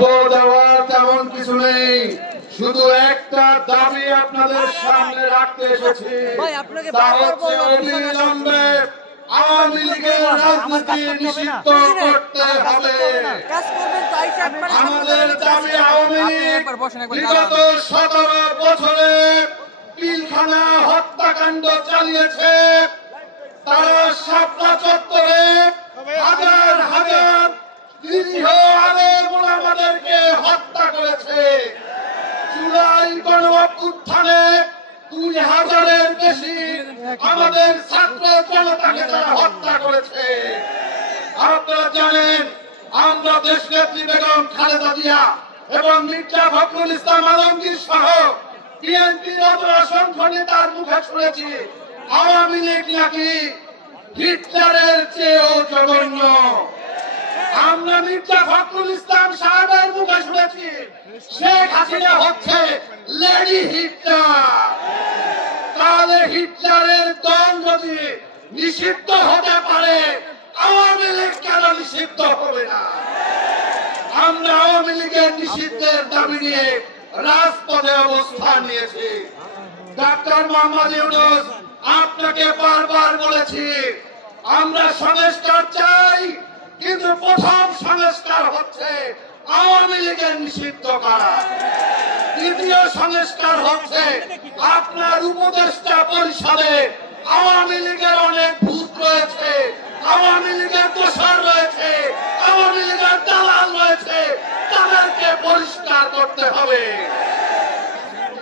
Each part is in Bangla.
বক্তব্য দেওয়ার তেমন কিছু নেই, শুধু একটা দাবি আপনাদের সামনে রাখতে এসেছি, তা হচ্ছে অবিলম্বে আওয়ামী লীগের রাজনীতি নিষিদ্ধ করতে হবে। আমাদের দাবি আওয়ামী লীগ বিগত 17 বছরে পিলখানা হত্যাকাণ্ড চালিয়েছে। তারা শাপলা চত্বরে হাজার হাজার নিরীহ আলেম ওলামাদেরকে হত্যা করেছে। জুলাই গণ অভ্যুত্থানে 2000-এর বেশি আমাদের ছাত্র জনতাকে তারা হত্যা করেছে। আপনারা জানেন, আমরা দেশনেত্রী বেগম খালেদা জিয়া এবং মির্জা ফখরুল ইসলাম আলমগীর সহ বিএনপির অসংখ্য নেতার মুখে শুনেছি আওয়ামী লীগ নাকি হিটলারের চেয়েও জঘন্য। আমরা মির্জা ফখরুল ইসলাম সাহেবের মুখে শুনেছি শেখ হাসিনা হচ্ছে লেডি হিটলার। তাহলে হিটলারের দল যদি নিষিদ্ধ হতে পারে, আওয়ামী লীগ কেন নিষিদ্ধ হবে না? আমরা আওয়ামী লীগের নিষিদ্ধের দাবি নিয়ে রাজপথে অবস্থান নিয়েছি। ডাক্তার মোহাম্মদ ইউনূস, আপনাকে বারবার বলেছি আমরা সংস্কার চাই, কিন্তু প্রথম সংস্কার হচ্ছে আওয়ামী লীগের নিষিদ্ধ করা। দ্বিতীয় সংস্কার হচ্ছে আপনার উপদেষ্টা পরিষদে আওয়ামী লীগের অনেক ভূত রয়েছে, আওয়ামী লীগের দোসর রয়েছে, আওয়ামী লীগের দালাল রয়েছে, তাদেরকে পরিষ্কার করতে হবে।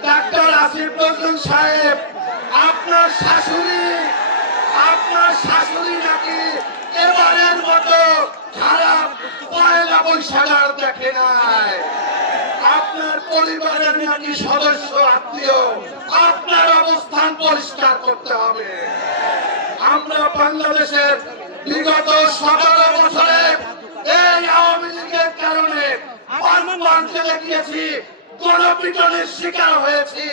ডাক্তার আসিফ নজরুল সাহেব, আপনার শাশুড়ি নাকি এবারের মতো খারাপ পয়লা বৈশাখ আর দেখে নাই। আপনার পরিবারের নাকি সদস্য আত্মীয়, আপনার অবস্থান পরিষ্কার করতে হবে। আমরা বাংলাদেশের বিগত 17 বছরে এই আওয়ামী লীগের কারণে জেলে গিয়েছি, গণপিটনের শিকার হয়েছি,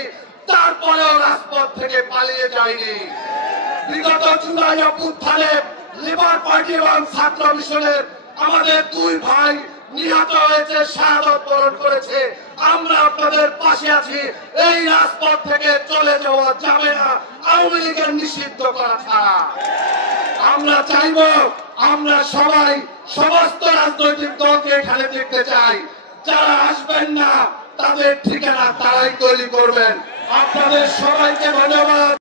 তারপরেও রাজপথ থেকে পালিয়ে যায়নি। বিগত জুলাই অভ্যুত্থানে লিবার পার্টি এবং ছাত্র মিশনের আমাদের 2 ভাই নিহত হয়েছে, শাহাদত বরণ করেছে। আমরা আপনাদের পাশে আছি। এই রাজপথ থেকে চলে যাওয়া যাবে না আওয়ামী লীগের নিষিদ্ধ করা ছাড়া। আমরা চাইব, আমরা সবাই সমস্ত রাজনৈতিক দলকে এখানে দেখতে চাই। যারা আসবেন না তাদের ঠিকানা তারাই তৈরি করবেন। আপনাদের সবাইকে ধন্যবাদ।